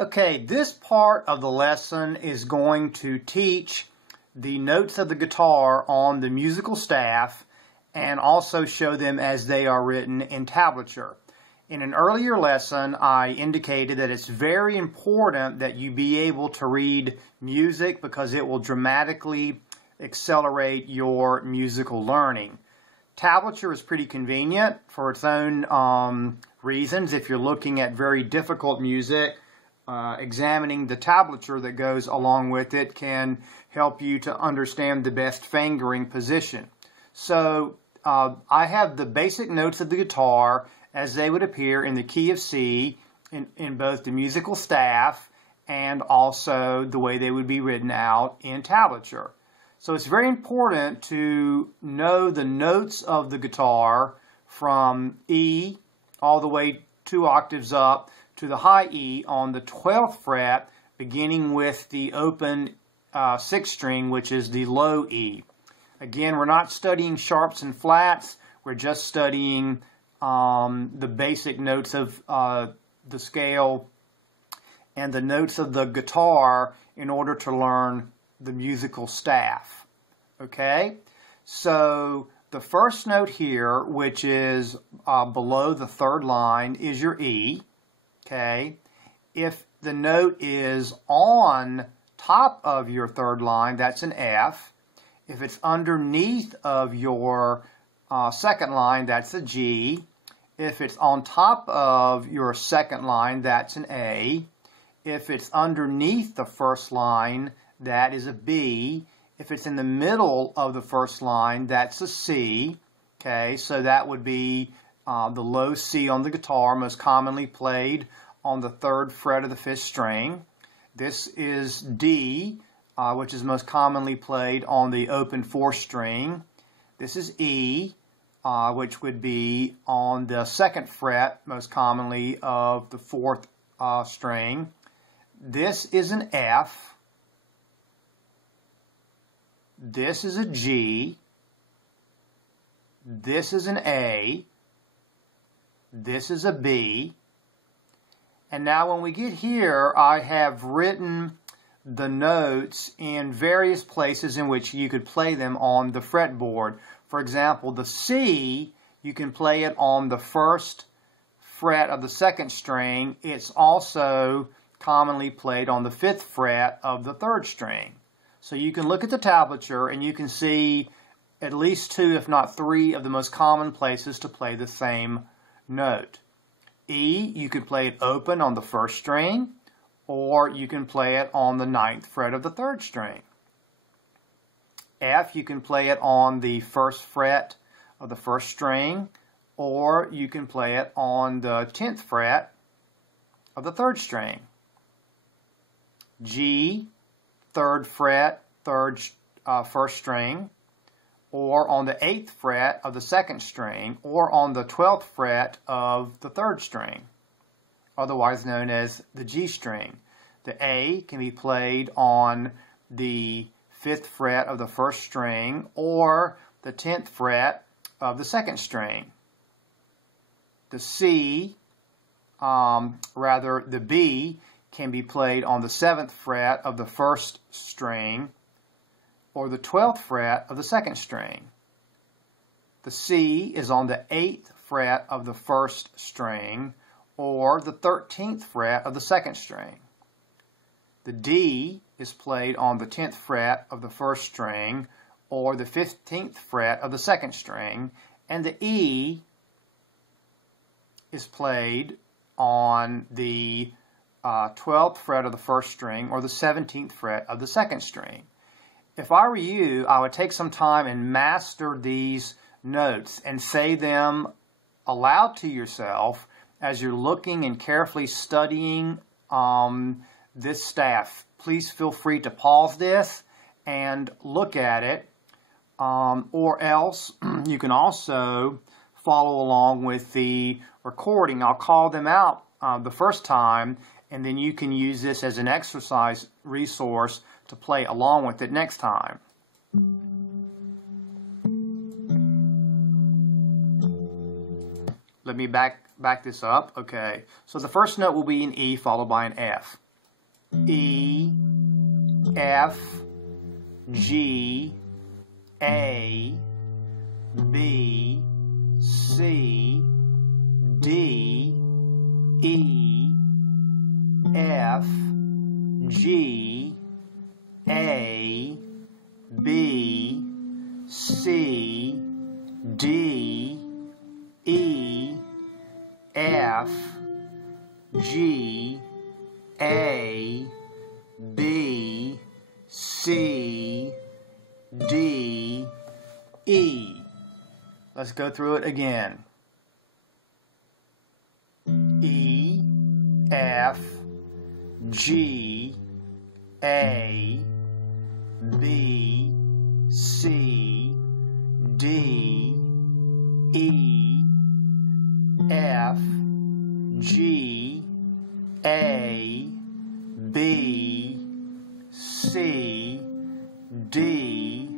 Okay, this part of the lesson is going to teach the notes of the guitar on the musical staff and also show them as they are written in tablature. In an earlier lesson, I indicated that it's very important that you be able to read music because it will dramatically accelerate your musical learning. Tablature is pretty convenient for its own reasons. If you're looking at very difficult music, examining the tablature that goes along with it can help you to understand the best fingering position. So I have the basic notes of the guitar as they would appear in the key of C in both the musical staff and also the way they would be written out in tablature. So it's very important to know the notes of the guitar from E all the way 2 octaves up to the high E on the 12th fret, beginning with the open 6th string, which is the low E. Again, we're not studying sharps and flats. We're just studying the basic notes of the scale and the notes of the guitar in order to learn the musical staff. Okay? So the first note here, which is below the 3rd line, is your E. Okay? If the note is on top of your 3rd line, that's an F. If it's underneath of your 2nd line, that's a G. If it's on top of your 2nd line, that's an A. If it's underneath the 1st line, that is a B. If it's in the middle of the 1st line, that's a C. Okay, so that would be the low C on the guitar, most commonly played on the 3rd fret of the 5th string. This is D, which is most commonly played on the open 4th string. This is E, which would be on the 2nd fret, most commonly of the 4th string. This is an F. This is a G. This is an A. This is a B. And now when we get here, I have written the notes in various places in which you could play them on the fretboard. For example, the C, you can play it on the 1st fret of the 2nd string. It's also commonly played on the 5th fret of the 3rd string. So you can look at the tablature and you can see at least 2, if not 3, of the most common places to play the same note. E, you can play it open on the 1st string, or you can play it on the 9th fret of the 3rd string. F, you can play it on the 1st fret of the 1st string, or you can play it on the 10th fret of the 3rd string. G, 3rd fret, 1st string, or on the 8th fret of the 2nd string, or on the 12th fret of the 3rd string, otherwise known as the G string. The A can be played on the 5th fret of the 1st string, or the 10th fret of the 2nd string. The C, the B, can be played on the 7th fret of the 1st string or the 12th fret of the 2nd string. The C is on the 8th fret of the 1st string or the 13th fret of the 2nd string. The D is played on the 10th fret of the 1st string or the 15th fret of the 2nd string, and the E is played on the 12th fret of the 1st string or the 17th fret of the 2nd string. If I were you, I would take some time and master these notes and say them aloud to yourself as you're looking and carefully studying this staff. Please feel free to pause this and look at it, or else you can also follow along with the recording. I'll call them out the first time, and then you can use this as an exercise resource to play along with it next time. Let me back this up. Okay, so the first note will be an E followed by an F. E, F, G, A, B, C, D, E, F, G, A, B, C, D, E, F, G, A, B, C, D, E. Let's go through it again. E, F, G, A, B, C, D, E, F, G, A, B, C, D,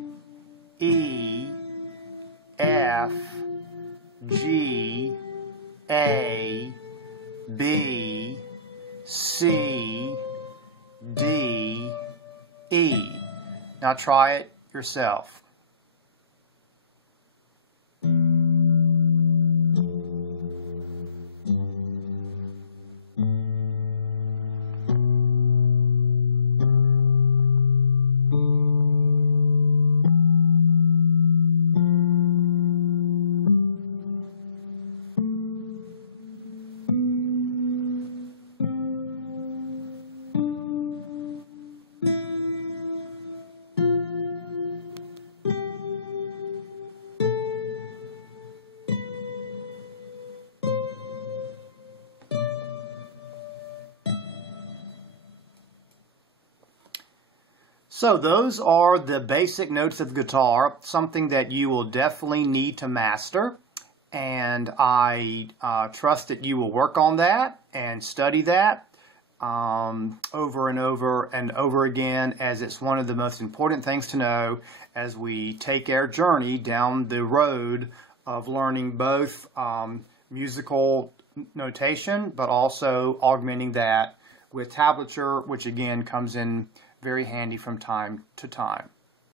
E, F, G, A, B, C, D, E. Now try it yourself. So those are the basic notes of the guitar, something that you will definitely need to master. And I trust that you will work on that and study that over and over and over again, as it's one of the most important things to know as we take our journey down the road of learning both musical notation, but also augmenting that with tablature, which again comes in very handy from time to time.